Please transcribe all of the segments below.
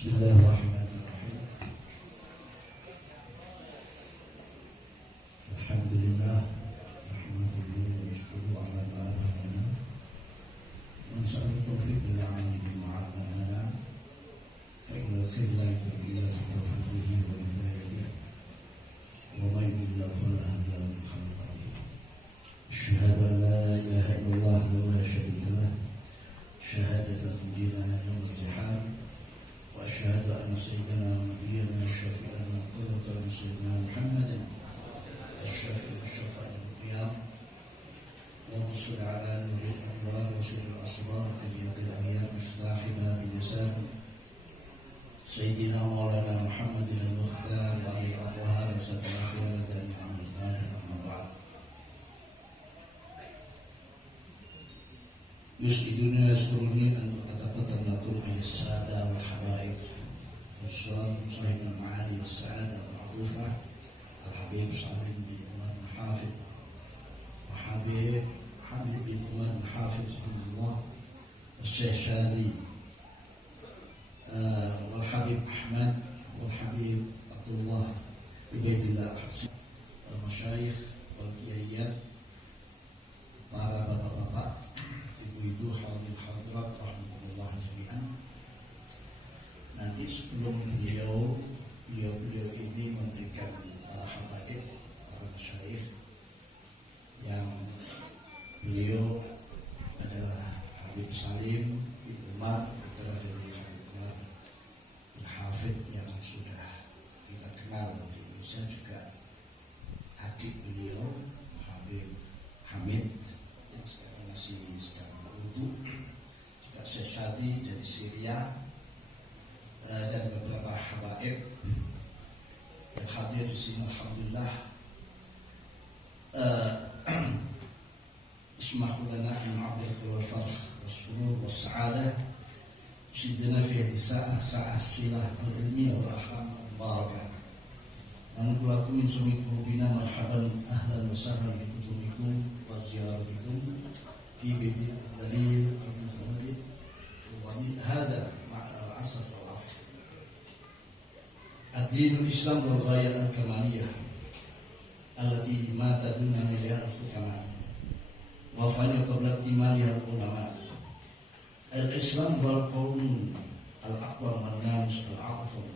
Bismillahirrahmanirrahim. Alhamdulillah nahmaduhu wa nashkuruhu ala ma alhamana wa nas'aluhu taufiq lil amali bima 'allamana fa inna al-khayra la yudriku illa bi tawfiqihi wa hidayatihi wa man yudlil fala hadiya lahu. Asyhadu an la ilaha illallah wa la syarika lah syahadatan tunjina yawmal ziham wa asyhadu anna sayyidana wa nabiyyana syafi'ana qurrata sayyidina Muhammadan asy-syafi'u syafa'il qiyam wa salli ala nuril anwar wa sirril asrar al-yaqil ayyam mustahibah bin lisan sayyidina maulana Muhammadin al-mukhtar wa alil aqwar wa sallallahu dan amal amma ba'd. Yus'iduna yasuruni an ataqaddam lakum ayat sada wal habaib Rasulullah sahib al-ma'ali wa sa'ada wa ma'rufah Al-Habib Salim bin Umar Mahafid wa Habib bin Umar Mahafid Alhamdulillah wa Syekh Shadi wal Habib Ahmad wal Habib Abdullah Ubaidillah Al-Hasib wal Masyayikh wal Qiyayat, para bapak-bapak, ibu-ibu, hadirat rahmatullah jami'an. Nanti sebelum beliau ini memberikan para habaib, para masyayikh yang beliau adalah Habib Salim bin Umar, putra dari Habib Umar bin Hafid yang sudah kita kenal di Indonesia, juga adik beliau Habib Hamid yang sekarang masih sedang berwudu, juga Syekh Shadi dari Syria, dan beberapa habaib yang hadir di sini. Alhamdulillah. Ismahu lana an na'budu wal farh was surur was sa'adah sidna fi sa'ah silah al-ilmiyah wal ahlam al-barakah. Anqulakum min sumi qulubina marhaban ahlan wa sahlan bi kutubikum wa ziyaratikum fi bidil dalil al-mutawaddid wa hada ma'a al-asr wal af. Ad-dinul Islam wal ghayat al-kamaliyah allati ma tadunna ilayha al-hukama wa fa'ala qabla timaliha al-ulama. Al-Islam wal qawm al-aqwam wal namus al-a'zam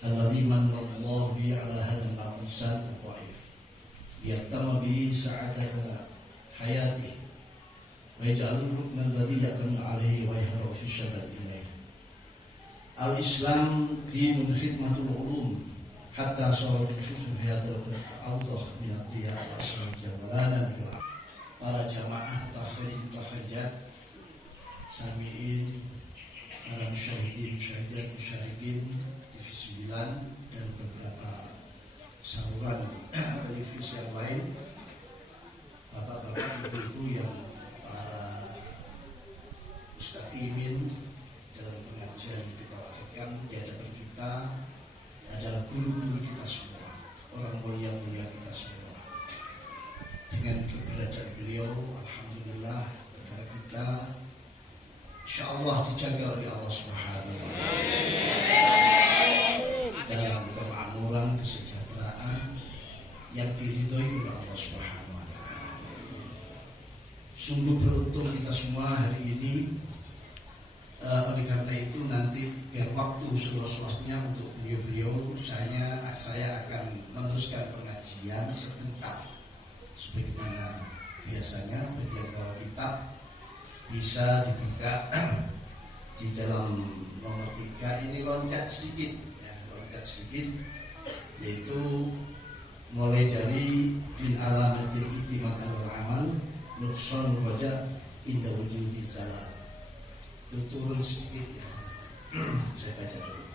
alladhi manna Allah bi ala hadha al-insan al-dha'if yahtama bi sa'adata hayatihi wa yaj'aluhu ruknan alladhi yaqum alayhi wa yahru fi syadad ilayhi. Al-Islam dinun khidmatul ulum hatta sawal khusus fi hadal Allah min atiyah al-asr jawalanan fil. Para jamaah tahajjud sami'in, para musyahidin, musyarikin TV 9 dan beberapa saluran televisi yang lain, bapak-bapak, ibu-ibu yang para ustadimin dalam pengajian kita lahirkan di hadapan kita adalah guru-guru kita semua, orang mulia-mulia kita semua. Dengan keberadaan beliau, alhamdulillah, negara kita insyaallah dijaga oleh Allah Subhanahu wa taala dalam kemakmuran, kesejahteraan yang diridhoi oleh Allah Subhanahu wa taala. Sungguh beruntung kita semua hari ini. Oleh karena itu nanti biar waktu seluas-luasnya untuk beliau-beliau, saya akan meneruskan pengajian sebentar sebagaimana biasanya. Bagian bawah kitab bisa dibuka di dalam nomor 3 ini, loncat sedikit ya, yaitu mulai dari min alamatil i'timad al-amal nuqsan raja inda wujudi zalal. Itu turun sedikit ya. Saya baca dulu.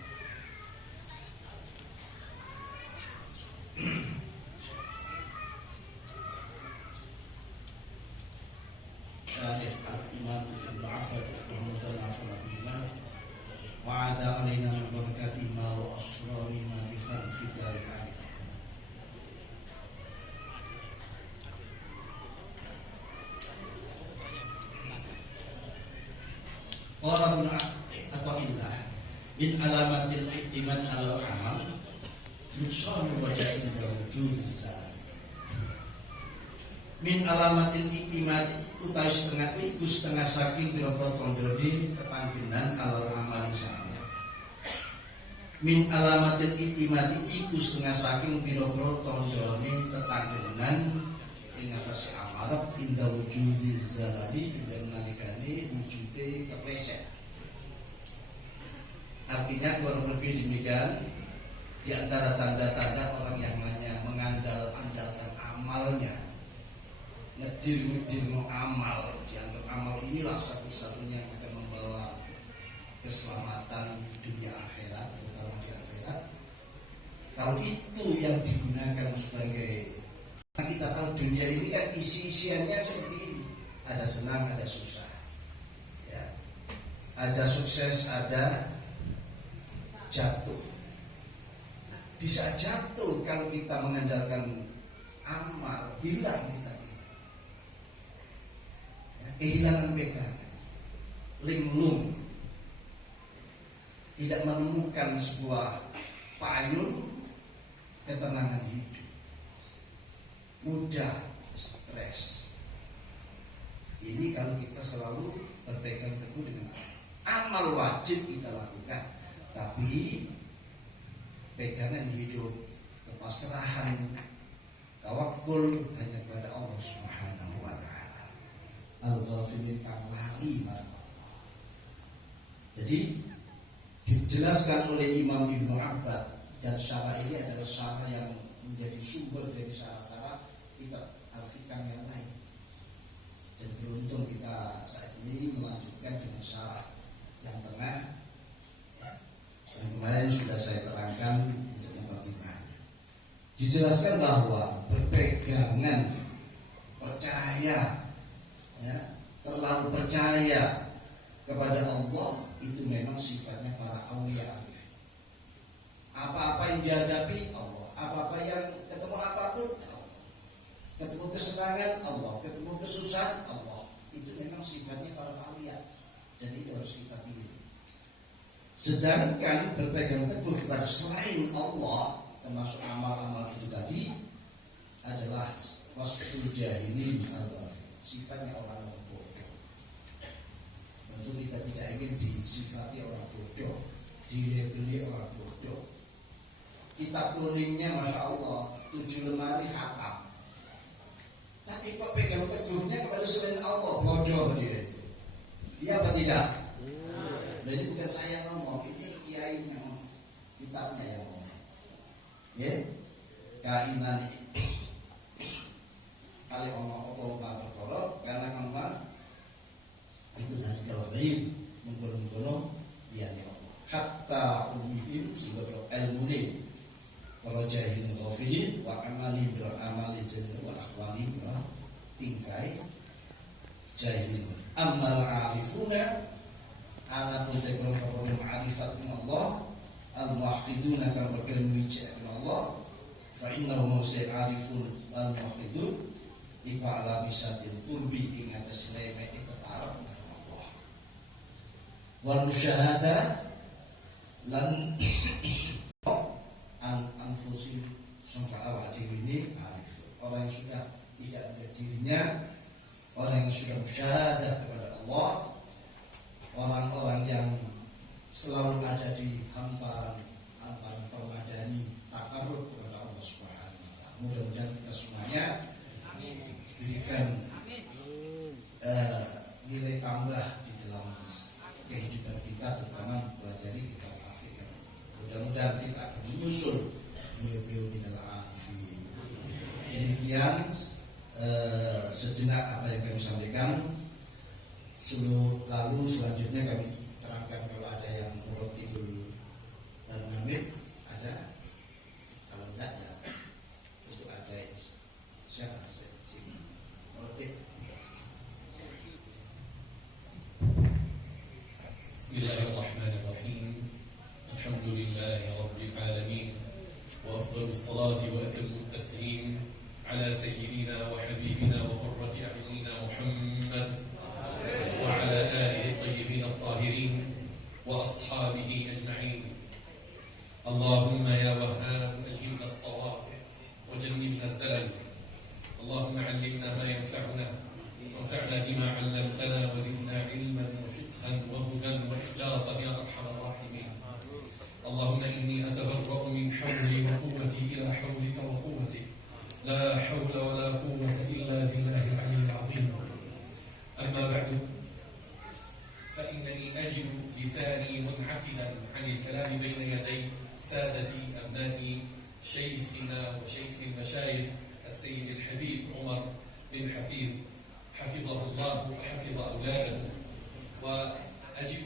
Syarih al-Imam Ibn Abbad Ramadhan Afalabima wa'ada alaina barakatihima wa asrarina bifan fidar al-alim. Qala Ibn Abbad min alamatil iman al amal nusron wajah indah wujud min alamatil iman utawi setengah saking pira-pira kondone ketanggenan al amal sana min alamatil iman iku setengah saking pira-pira tandane tetanggenan ing atase amarep indah wujud zalali ing nalikane wujude kepleset. Artinya kurang lebih demikian, di antara tanda-tanda orang yang hanya mengandalkan amalnya, ngedir mau amal, dianggap amal inilah satu-satunya yang akan membawa keselamatan dunia akhirat, terutama di akhirat. Kalau itu yang digunakan sebagai, kita tahu dunia ini kan isi-isiannya seperti ini, ada senang, ada susah, ya, ada sukses, ada jatuh. Nah, bisa jatuh kalau kita mengandalkan amal, hilang kita, ya, kehilangan pegangan, linglung, tidak menemukan sebuah payung ketenangan hidup, mudah stres. Ini kalau kita selalu berpegang teguh dengan amal wajib kita lakukan, tapi pegangan hidup, kepasrahan, tawakul hanya kepada Allah Subhanahu wa taala. Al-Ghafilin Ta'wali Barakallah. Jadi dijelaskan oleh Imam Ibnu Abbad, dan syarah ini adalah syarah yang menjadi sumber dari syarah-syarah kitab Al-Hikam yang lain. Dan beruntung kita saat ini melanjutkan dengan syarah yang tengah. Yang kemarin sudah saya terangkan untuk membagaimana. Dijelaskan bahwa berpegangan, percaya, ya, terlalu percaya kepada Allah itu memang sifatnya para aulia arif. Apa-apa yang dihadapi Allah, apa-apa yang ketemu apapun Allah, ketemu kesenangan Allah, ketemu kesusahan Allah, itu memang sifatnya para aulia, dan itu harus kita tiru. Sedangkan berpegang teguh kepada selain Allah, termasuk amal-amal itu tadi, adalah wasful jahilin, sifatnya orang bodoh. Tentu kita tidak ingin disifati orang bodoh, dilabeli orang bodoh. Kitab kuningnya Masya Allah 7 lemari khatam, tapi kok pegang teguhnya kepada selain Allah, bodoh dia itu. Iya apa tidak? Dan ini bukan saya ngomong, ini kiai yang ngomong, kitabnya yang ngomong. Ya, kainan kali ngomong apa berkorok, karena ngomong itu dari Jawa Barat, mengkono dia nih Allah. Hatta umihim sebagai ilmu ini, para jahil ghafilin, wa amali bil amali jannah wa akhwali bil tingkai jahilin. Amal arifuna ana pun tekon kepada ma'rifat Allah al-muwahhidun akan berkenan kepada Allah fa innahu ma'arifun al-muwahhidun iku ala bisatil qurbi ing atas leme keparang Allah wal musyahada lan anfusin sangka awadi ini arif. Orang yang sudah tidak melihat dirinya, orang yang sudah musyahadah kepada Allah, orang-orang yang selalu ada di hamparan permadani takarrub kepada Allah Subhanahu wa taala. Mudah-mudahan kita semuanya diberikan nilai tambah di dalam kehidupan kita, terutama mempelajari kitab Al-Hikam. Mudah-mudahan kita akan menyusul beliau-beliau di dalam arifin. Demikian sejenak apa yang kami sampaikan. Lalu selanjutnya kami terangkan kalau ada yang murotibul dan namid ada, kalau enggak ya untuk ada siapa sini murotib. Bismillahirrahmanirrahim. Alhamdulillahi rabbil alamin wa afdhalus salati wa atammut taslim ala sayyidina wa habibina wa qurrati a'yunina Muhammad وعلى آله الطيبين الطاهرين وأصحابه أجمعين اللهم يا وهاب ألهمنا الصواب وجنبنا الزلل. اللهم علمنا ما ينفعنا وانفعنا بما علمتنا وزدنا علما وفقها وهدى وإخلاصا يا أرحم الراحمين. اللهم إني أتبرأ من حولي وقوتي إلى حولك وقوتك، لا حول ولا قوة إلا بالله العلي العظيم. أما بعد، فإنني أجد لساني منعقدا عن الكلام بين يدي سادتي أبناء شيخنا وشيخ المشايخ السيد الحبيب عمر بن حفيظ حفظه الله وحفظ أولاده، وأجد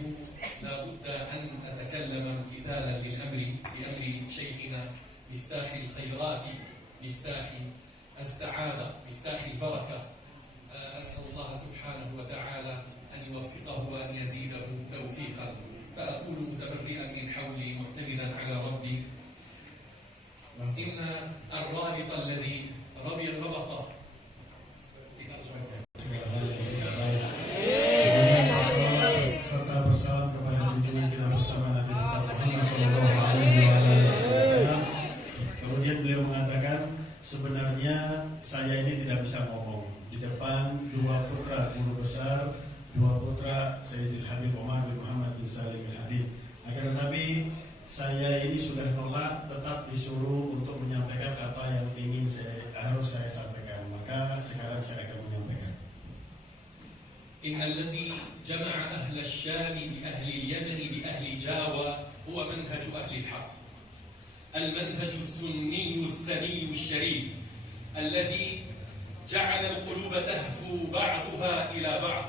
لا بد أن أتكلم امتثالا بأمر شيخنا مفتاح الخيرات، مفتاح السعادة، مفتاح البركة. أسأل الله سبحانه وتعالى أن يوفقه وأن يزيده توفيقا. فأقول متبرئا من حولي معتمدا على ربي: إن الرابط الذي ربط serta bersalam kepada junjungan kita bersama Nabi besar Muhammad Sallallahu Alaihi Wasallam. Kemudian beliau mengatakan, sebenarnya saya ini tidak bisa ngomong di depan dua putra guru besar, dua putra Sayyidil Habib Umar bin Muhammad bin Salim bin Habib. Akan tetapi saya ini sudah nolak, tetap disuruh untuk menyampaikan apa yang harus saya sampaikan. Maka sekarang saya akan menyampaikan. إن الذي جمع أهل الشام بأهل اليمن بأهل جاوة هو منهج أهل الحق، المنهج السني السني الشريف الذي جعل القلوب تهفو بعضها إلى بعض،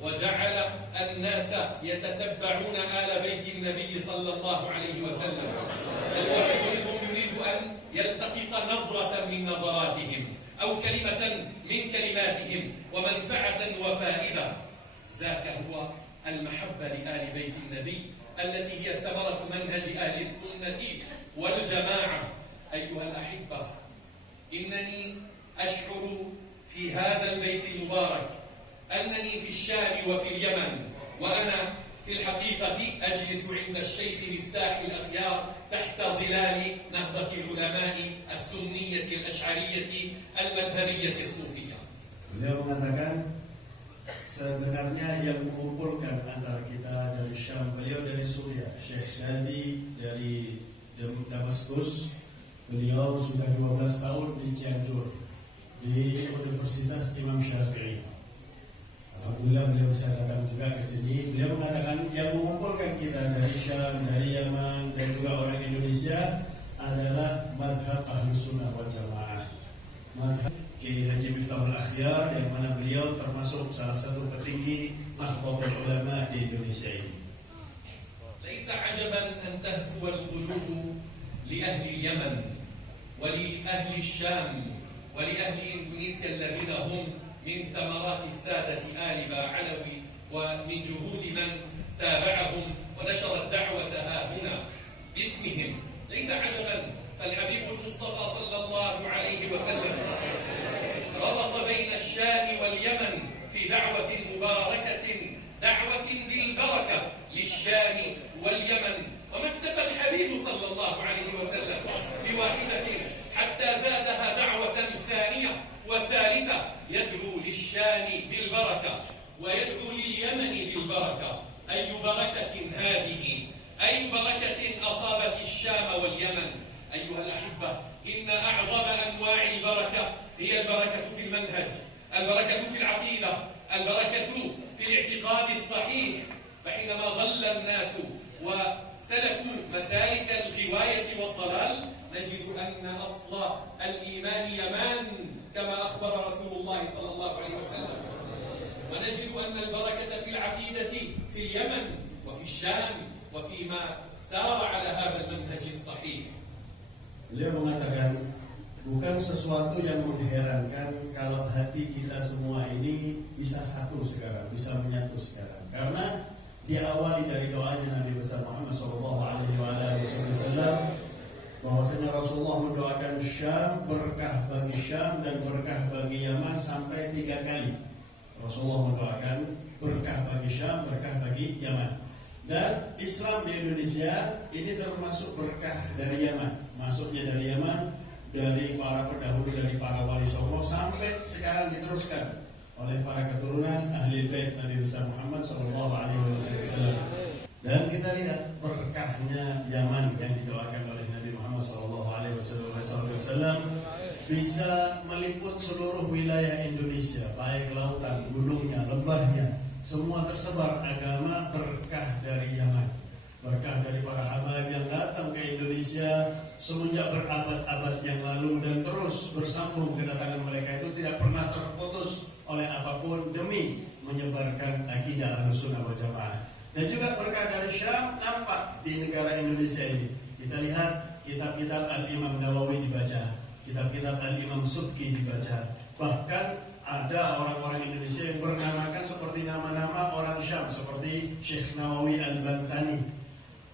وجعل الناس يتتبعون آل بيت النبي صلى الله عليه وسلم. الواحد منهم يريد أن يلتقط نظرة من نظراتهم أو كلمة من كلماتهم ومنفعة وفائدة. ذاك هو المحبة لآل بيت النبي التي هي ثمرة منهج أهل السنة والجماعة. أيها الأحبة، إنني أشعر في هذا البيت المبارك أنني في الشام وفي اليمن، وأنا في الحقيقة أجلس عند الشيخ مفتاح الأخيار تحت ظلال نهضة العلماء السنية الأشعرية المذهبية الصوفية. Beliau mengatakan, sebenarnya yang mengumpulkan antara kita dari Syam, beliau dari Suriah, Syekh Syadi dari Damaskus, beliau sudah 12 tahun di Cianjur di Universitas Imam Syafi'i. Alhamdulillah beliau bisa datang juga ke sini. Beliau mengatakan yang mengumpulkan kita dari Syam, dari Yaman, dan juga orang Indonesia adalah madhab Ahlus Sunnah wal Jamaah, madhab Kiai Haji Miftahul Akhyar, yang mana beliau termasuk salah satu petinggi Nahdlatul Ulama di Indonesia ini. ليس عجبا أن تهفو القلوب لأهل اليمن ولأهل الشام ولأهل إندونيسيا الذين هم من ثمرات السادة آل باعلوي ومن جهود من تابعهم ونشر الدعوة ها هنا باسمهم. ليس عجبا، فالحبيب المصطفى صلى الله عليه وسلم ربط بين الشام واليمن في دعوة مباركة، دعوة بالبركة للشام واليمن. وما اكتفى الحبيب صلى الله عليه وسلم بواحدة، حتى زادها دعوة ثانية وثالثة، يدعو للشام بالبركة ويدعو لليمن بالبركة. أي بركة هذه، أي بركة أصابت الشام واليمن. أيها الأحبة، إن أعظم أنواع البركة هي البركة في المنهج، البركة في العقيدة، البركة في الاعتقاد الصحيح. فحينما ضل الناس وسلكوا مسالك الغواية والضلال، نجد أن أصل الإيمان يمان كما أخبر رسول الله صلى الله عليه وسلم، ونجد أن البركة في العقيدة في اليمن وفي الشام وفيما سار على هذا المنهج الصحيح. Beliau mengatakan, bukan sesuatu yang mengherankan kalau hati kita semua ini bisa satu sekarang, bisa menyatu sekarang. Karena diawali dari doanya Nabi besar Muhammad SAW, bahwasanya Rasulullah mendoakan Syam, berkah bagi Syam dan berkah bagi Yaman sampai 3 kali. Rasulullah mendoakan berkah bagi Syam, berkah bagi Yaman. Dan Islam di Indonesia ini termasuk berkah dari Yaman. Masuknya dari Yaman, dari para pendahulu, dari para wali songo, sampai sekarang diteruskan oleh para keturunan ahli bait Nabi besar Muhammad SAW. Dan kita lihat berkahnya Yaman yang didoakan oleh Nabi Muhammad SAW bisa meliput seluruh wilayah Indonesia, baik lautan, gunungnya, lembahnya, semua tersebar agama berkah dari Yaman. Berkah dari para habaib yang datang ke Indonesia semenjak berabad-abad yang lalu dan terus bersambung kedatangan mereka itu tidak pernah terputus oleh apapun demi menyebarkan akidah Ahlussunnah wal Jamaah. Dan juga berkah dari Syam nampak di negara Indonesia ini. Kita lihat kitab-kitab Al-Imam Nawawi dibaca, kitab-kitab Al-Imam Subki dibaca. Bahkan ada orang-orang Indonesia yang bernamakan seperti nama-nama orang Syam, seperti Syekh Nawawi Al-Bantani.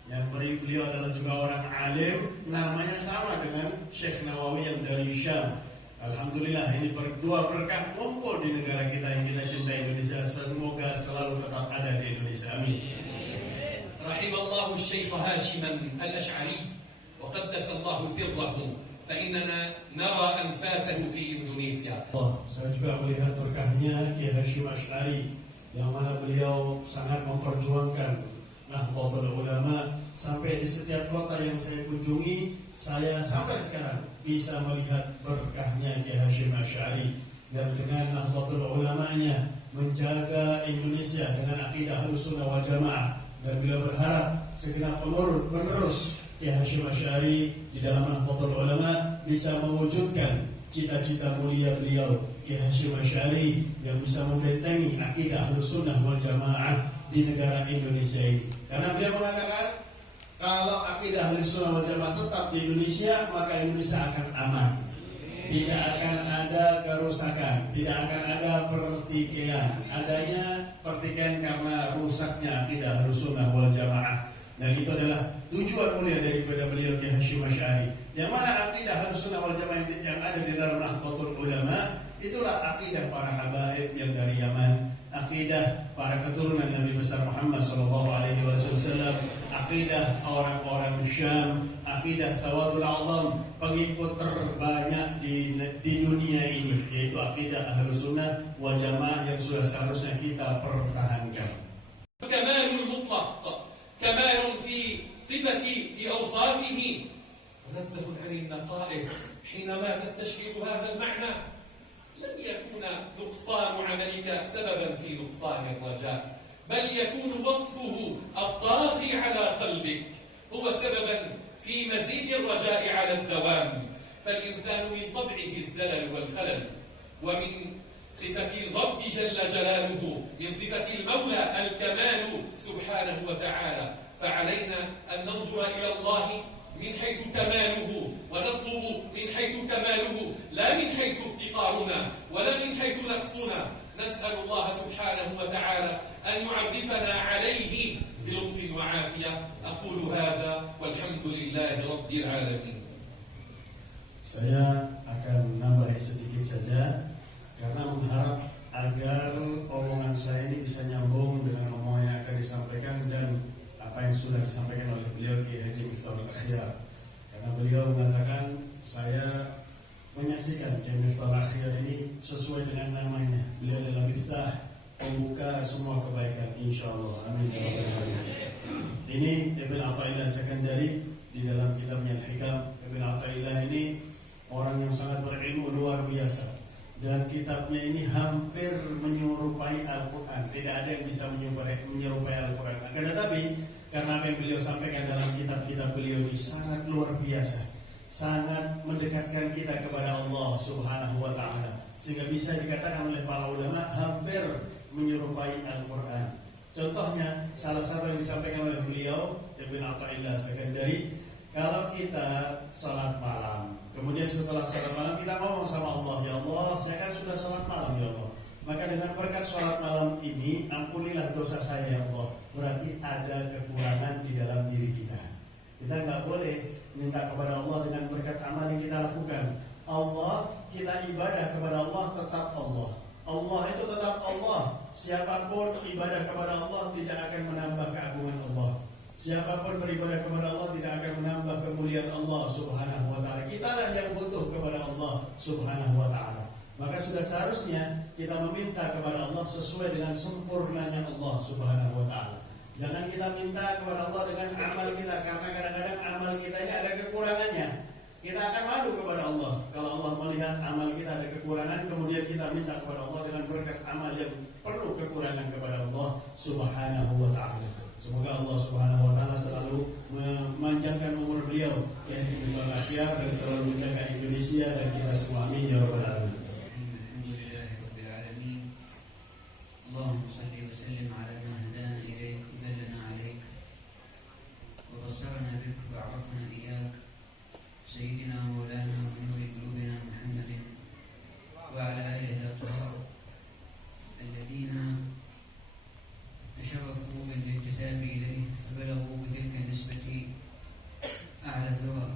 Yang beliau adalah juga orang alim, namanya sama dengan Syekh Nawawi yang dari Syam. Alhamdulillah, ini dua berkah ngumpul di negara kita yang kita cintai, Indonesia. Semoga selalu tetap ada di Indonesia. Amin. Rahimallahu Syekh Hashiman Al-Ash'ari wa qaddasallahu sirrahu fa innana nara anfasahu fi Indonesia. Saya juga melihat berkahnya Kiai Hashim Ash'ari, yang mana beliau sangat memperjuangkan Nahdlatul Ulama. Sampai di setiap kota yang saya kunjungi, saya sampai sekarang bisa melihat berkahnya Kiai Hashim Ash'ari. Dan dengan Nahdlatul Ulamanya menjaga Indonesia dengan akidah Ahlussunnah wal Jamaah. Dan beliau berharap segenap penerus Kiai Hashim Ash'ari di dalam Nahdlatul Ulama bisa mewujudkan cita-cita mulia beliau Kiai Hashim Ash'ari yang bisa membentengi akidah Ahlussunnah wal Jamaah di negara Indonesia ini. Karena beliau mengatakan kalau akidah Ahlussunnah wal Jamaah tetap di Indonesia, maka Indonesia akan aman. Tidak akan ada kerusakan, tidak akan ada pertikaian. Adanya pertikaian karena rusaknya akidah Ahlussunnah wal Jamaah. Dan itu adalah tujuan mulia daripada beliau Kiai Hashim Ash'ari. Yang mana akidah Ahlussunnah wal Jamaah yang ada di dalam Nahdlatul Ulama, itulah akidah para habaib yang dari Yaman, akidah para keturunan Nabi besar Muhammad SAW, akidah orang-orang Syam, akidah Sawadul A'zam, pengikut terbanyak di dunia ini, yaitu akidah Ahlussunnah wal Jamaah yang sudah seharusnya kita pertahankan. Kamalul mutlaq, kamal fi sifati fi awsafihi, ونزه عن النقائص حينما تستشهد هذا المعنى لن يكون نقصان عملك سببا في نقصان الرجاء، بل يكون وصفه الطاغي على قلبك هو سببا في مزيد الرجاء على الدوام. فالإنسان من طبعه الزلل والخلل، ومن صفة الرب جل جلاله، من صفة المولى الكمال سبحانه وتعالى. فعلينا أن ننظر إلى الله من حيث كماله، ونطلب من حيث كماله، لا من حيث افتقارنا ولا من حيث نقصنا. نسأل الله سبحانه وتعالى أن يعرفنا عليه بلطف وعافية. أقول هذا والحمد لله رب العالمين. Saya akan nambah sedikit saja karena mengharap agar omongan saya ini bisa nyambung dengan omongan yang akan disampaikan dan apa yang sudah disampaikan oleh beliau Kiai Haji Miftahul Akhyar. Karena beliau mengatakan saya menyaksikan Kiai Miftahul Akhyar ini sesuai dengan namanya. Beliau adalah Miftah, pembuka semua kebaikan, insyaallah. Amin ya rabbal alamin. Ini Ibn Athaillah Sekandari di dalam kitabnya Al-Hikam. Ibn Athaillah ini orang yang sangat berilmu luar biasa. Dan kitabnya ini hampir menyerupai Al-Quran. Tidak ada yang bisa menyerupai Al-Quran. Akan tetapi karena apa yang beliau sampaikan dalam kitab-kitab beliau ini sangat luar biasa, sangat mendekatkan kita kepada Allah Subhanahu wa Ta'ala, sehingga bisa dikatakan oleh para ulama hampir menyerupai Al-Quran. Contohnya salah satu yang disampaikan oleh beliau Ibn Athaillah Sekandari, kalau kita sholat malam, kemudian setelah sholat malam kita ngomong sama Allah, ya Allah, saya kan sudah sholat malam ya Allah, maka dengan berkat sholat malam ini ampunilah dosa saya ya Allah. Berarti ada kekurangan di dalam diri kita. Kita nggak boleh minta kepada Allah dengan berkat amal yang kita lakukan. Allah, kita ibadah kepada Allah tetap Allah. Allah itu tetap Allah. Siapapun ibadah kepada Allah tidak akan menambah keagungan Allah. Siapapun beribadah kepada Allah tidak akan menambah kemuliaan Allah Subhanahu wa taala. Kitalah yang butuh kepada Allah Subhanahu wa taala. Maka sudah seharusnya kita meminta kepada Allah sesuai dengan sempurnanya Allah Subhanahu wa taala. Jangan kita minta kepada Allah dengan amal kita, karena kadang-kadang amal kita ini ada kekurangannya. Kita akan malu kepada Allah kalau Allah melihat amal kita ada kekurangan, kemudian kita minta kepada Allah dengan berkat amal yang penuh kekurangan kepada Allah Subhanahu wa taala. Semoga Allah Subhanahu wa taala selalu memanjangkan umur beliau, ya Hifdzul Akhyar, dan selalu menjaga Indonesia dan kita semua. Amin ya rabbal alamin. Alhamdulillahirabbil alamin. Allahumma shalli wa sallim ala man hadana ilaik wa dallana alaik wa bassarna bik wa 'arafna iyyak sayyidina wa maulana wa nuri qulubina Muhammadin wa ala alihi al-athhar alladhina تشرفوا بالانتساب إليه فبلغوا بتلك النسبة أعلى الثرى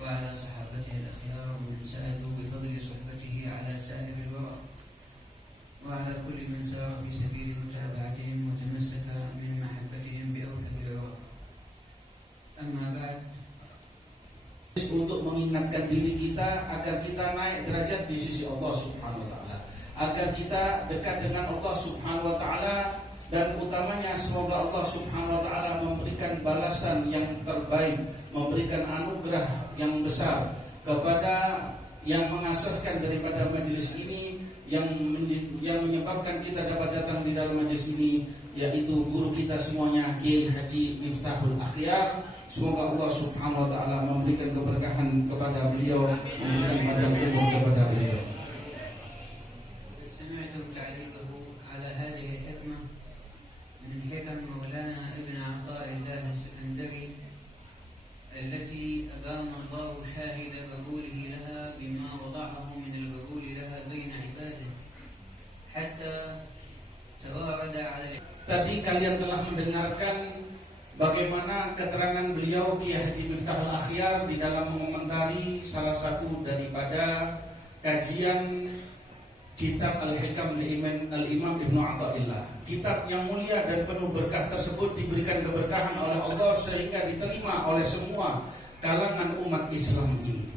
وعلى صحابته الأخيار ومن سألوا بفضل صحبته على سائر الورى وعلى كل من سار في سبيل متابعتهم وتمسك من محبتهم بأوثق العرى. أما بعد, untuk mengingatkan diri kita agar kita naik derajat di sisi Allah Subhanahu wa taala, agar kita dekat dengan Allah Subhanahu wa taala, dan utamanya semoga Allah Subhanahu wa taala memberikan balasan yang terbaik, memberikan anugerah yang besar kepada yang mengasaskan daripada majelis ini, yang menyebabkan kita dapat datang di dalam majelis ini, yaitu guru kita semuanya, Kiai Haji Miftahul Akhyar. Semoga Allah Subhanahu wa taala memberikan keberkahan kepada beliau, memberikan padam tubuh kepada beliau. سمعتم تعليقه على هذه الحكمة من حكم مولانا ابن عطاء الله السكندري التي أقام الله شاهد قبوله لها بما وضعه من القبول لها بين عباده حتى توارد على. Tadi kalian telah mendengarkan bagaimana keterangan beliau Kiai Haji Miftahul Akhyar di dalam mengomentari salah satu daripada kajian Kitab Al-Hikam Al-Imam Ibnu Athaillah. Kitab yang mulia dan penuh berkah tersebut diberikan keberkahan oleh Allah sehingga diterima oleh semua kalangan umat Islam ini.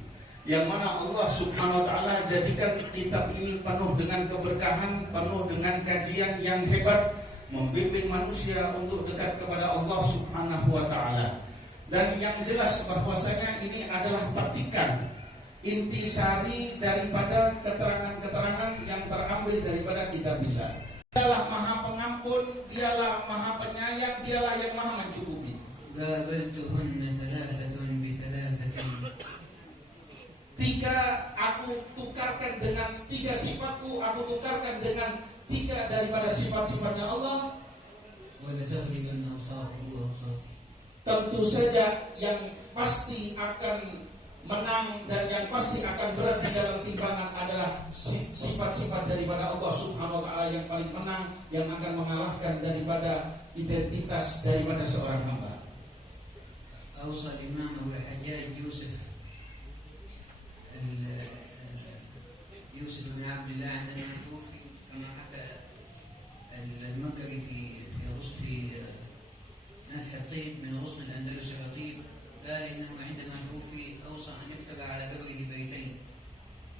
Yang mana Allah Subhanahu wa taala jadikan kitab ini penuh dengan keberkahan, penuh dengan kajian yang hebat, membimbing manusia untuk dekat kepada Allah Subhanahu wa taala. Dan yang jelas bahwasanya ini adalah petikan intisari daripada keterangan-keterangan yang terambil daripada kitabillah. Dialah Maha Pengampun, Dialah Maha Penyayang, Dialah yang Maha Mencukupi. قابلتهن ثلاثة بثلاثة. Tiga sifatku aku tukarkan dengan tiga daripada sifat-sifatnya Allah. ولتغلبن أوصافه وأوصافه. Tentu saja yang pasti akan menang dan yang pasti akan berat di dalam timbangan adalah sifat-sifat daripada Allah Subhanahu wa taala yang paling menang, yang akan mengalahkan daripada identitas daripada seorang hamba. أوصى الإمام أبو الحجاج يوسف بن عبد الله عندما توفي كما حكى المقري في نفح الطيب من غصن الأندلس الرطيب، قال إنه عندما توفي أوصى أن يكتب على قبره بيتين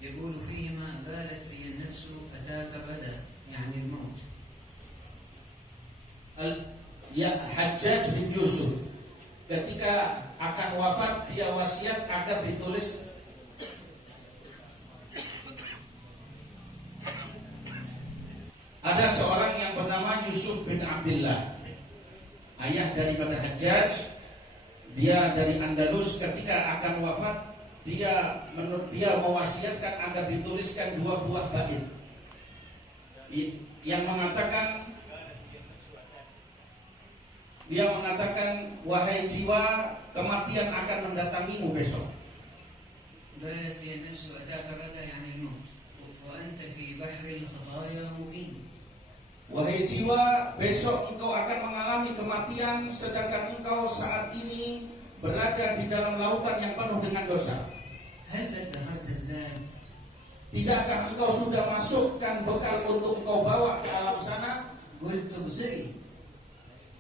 يقول فيهما قالت لي النفس أتاك غدا، يعني الموت. Hajjaj bin Yusuf ketika akan wafat dia wasiat agar ditulis ada seorang yang bernama Yusuf bin Abdullah, ayah daripada Hajjaj. Dia dari Andalus. Ketika akan wafat dia mewasiatkan agar dituliskan 2 buah bait yang mengatakan, dia mengatakan, wahai jiwa, kematian akan mendatangimu besok. قالت لي النفس أتاك غدا يعني الموت وأنت في بحر الخطايا مقيم. Wahai jiwa, besok engkau akan mengalami kematian, sedangkan engkau saat ini berada di dalam lautan yang penuh dengan dosa. Tidakkah engkau sudah masukkan bekal untuk engkau bawa ke alam sana?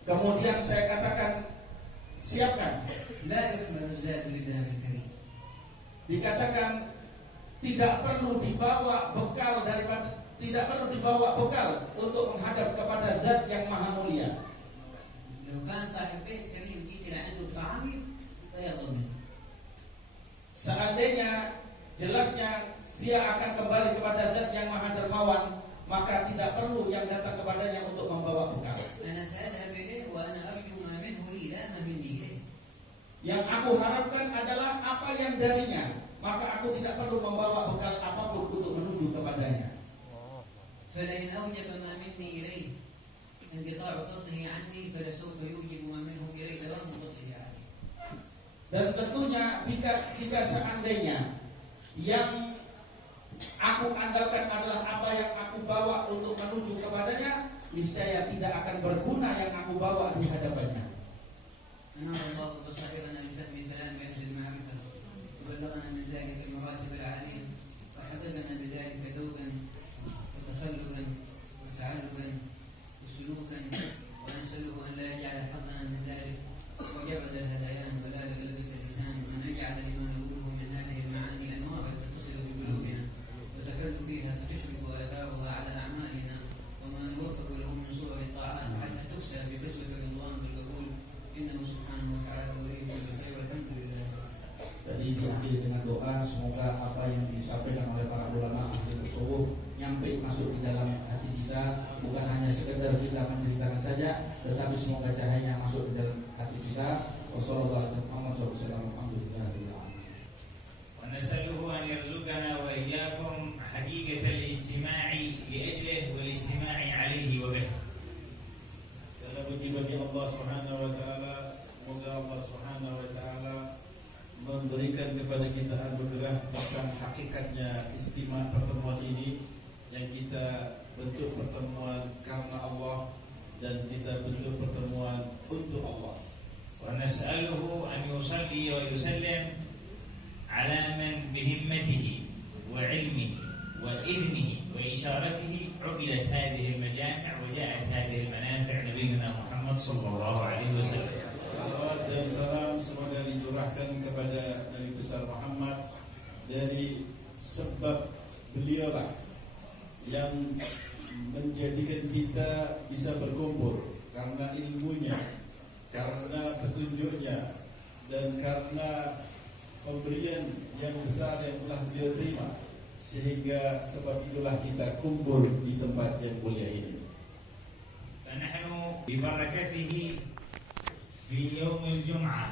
Kemudian saya katakan, siapkan. لا يحمل الزاد لله الكريم. Dikatakan tidak perlu dibawa bekal untuk menghadap kepada zat yang maha mulia. لو كان صاحب بيت كريم جيت إلى عنده طعام فيطلب منه. Seandainya jelasnya dia akan kembali kepada zat yang maha dermawan, maka tidak perlu yang datang kepadanya untuk membawa bekal. أنا سأذهب إليه وأنا أرجو ما منه لي لا ما مني إليه. Yang aku harapkan adalah apa yang darinya, maka aku tidak perlu membawa bekal apapun untuk menuju kepadanya. فلئن أوجب ما مني إليه انقطاع فضله عني فلسوف يوجب ما منه إليه دوام فضله عليه. Dan tentunya jika seandainya yang aku andalkan adalah apa yang aku bawa untuk menuju kepadanya, niscaya tidak akan berguna yang aku bawa di hadapannya. أنار الله بصائرنا لفهم كلام أهل المعرفة وبلغنا من ذلك المراتب العالية وحفظنا بذلك ذوقا وتخلقا وتعلقا وسلوكا ونسأله أن لا يجعل حظنا من ذلك وجرد الهذيان ولا لغلبة اللسان وأن يجعل لما نقوله من هذه المعاني أنوارا تتصل بقلوبنا وتحل فيها فتشرق آثارها على أعمالنا وما نوفق له من صور الطاعات حتى تكسى بكسوة الرضوان بالقبول إنه سبحانه وتعالى ولي بالخير والحمد لله. Tadi diakhiri dengan doa, semoga apa yang disampaikan oleh para ulama ahli tasawuf nyampe masuk di dalam hati kita, bukan hanya sekedar kita menceritakan saja, tetapi semoga cahayanya masuk di dalam hati kita. Wassalamualaikum warahmatullahi wabarakatuh. ونسأله أن يرزقنا وإياكم حقيقة الاجتماع لأجله والاجتماع عليه وبه. Segala puji bagi Allah Subhanahu wa taala. Semoga Allah Subhanahu wa taala memberikan kepada kita anugerah tentang hakikatnya istimewa pertemuan ini, yang kita bentuk pertemuan karena Allah dan kita bentuk pertemuan untuk Allah. ونسأله أن يصلي ويسلم على من بهمته وعلمه وإذنه وإشارته عقدت هذه المجامع وجاءت هذه المنافع نبينا محمد صلى الله عليه وسلم. Salawat dan salam semoga dicurahkan kepada Nabi besar Muhammad, dari sebab beliaulah yang menjadikan kita bisa berkumpul, karena ilmunya, karena petunjuknya, dan karena pemberian yang besar yang telah beliau terima, sehingga sebab itulah kita kumpul di tempat yang mulia ini. فنحن ببركته في يوم الجمعة،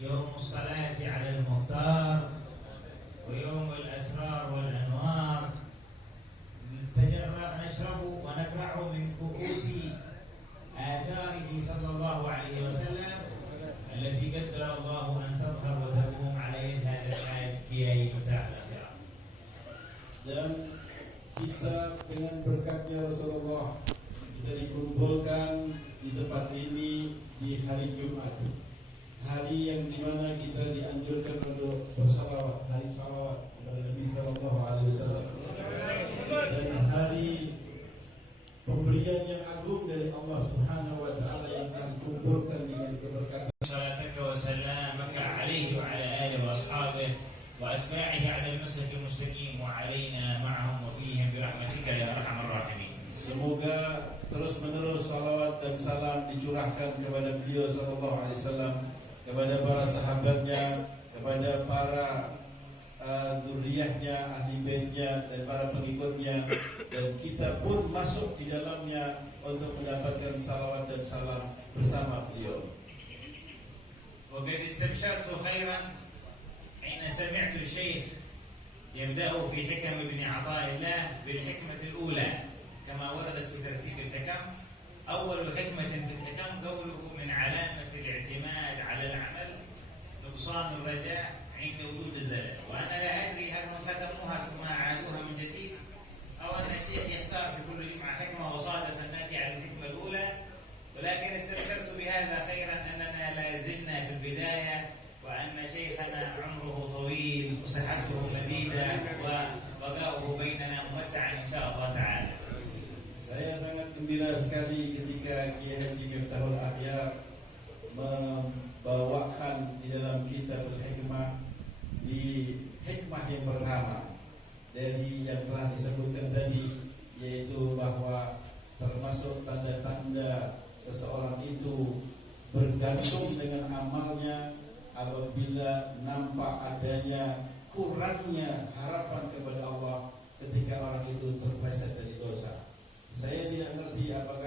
يوم الصلاة على المختار ويوم الأسرار والأنوار، نشرب ونقرع من كؤوس آثاره صلى الله عليه وسلم التي قدر الله أن تظهر وتقوم على يد هذا الحاج كياي مفتاح الآخرة. Dan kita dengan berkatnya Rasulullah, kita dikumpulkan di tempat ini di hari Jumat, hari yang dimana kita dianjurkan untuk bersalawat, hari salawat kepada Nabi Sallallahu Alaihi Wasallam, dan hari pemberian yang agung dari Allah Subhanahu Wa Taala yang akan kumpulkan dengan keberkatan. صلاتك وسلامك عليه وعلى آله وأصحابه وأتباعه على المسلك المستقيم وعلينا معهم وفيهم برحمتك يا أرحم الراحمين. Semoga terus-menerus salawat dan salam dicurahkan kepada beliau Sallallahu Alaihi Wasallam, kepada para sahabatnya, kepada para zuriyahnya, ahli baitnya, dan para pengikutnya, dan kita pun masuk di dalamnya untuk mendapatkan salawat dan salam bersama beliau. وقد استبشرت خيرا حين سمعت الشيخ يبدأ في حكم ابن عطاء الله بالحكمة الأولى كما وردت في ترتيب الحكم. أول حكمة في الحكم قوله من علامة الاعتماد على العمل نقصان الرجاء عند وجود الزلل. وأنا لا أدري هل هم ختموها ثم أعادوها من جديد أو أن الشيخ يختار في كل جمعة حكمة وصادف أن نأتي على الحكمة الأولى، ولكن استبشرت بهذا خيرا أننا لا زلنا في البداية وأن شيخنا عمره طويل وصحته مديدة وبقاؤه بيننا ممتعا إن شاء الله تعالى. Saya sangat gembira sekali ketika Kiai Haji Miftahul Akhyar bawakan di dalam kitab al-hikmah, di hikmah yang pertama dari yang telah disebutkan tadi, yaitu bahwa termasuk tanda-tanda seseorang itu bergantung dengan amalnya apabila nampak adanya kurangnya harapan kepada Allah ketika orang itu terpleset dari dosa. Saya tidak mengerti apakah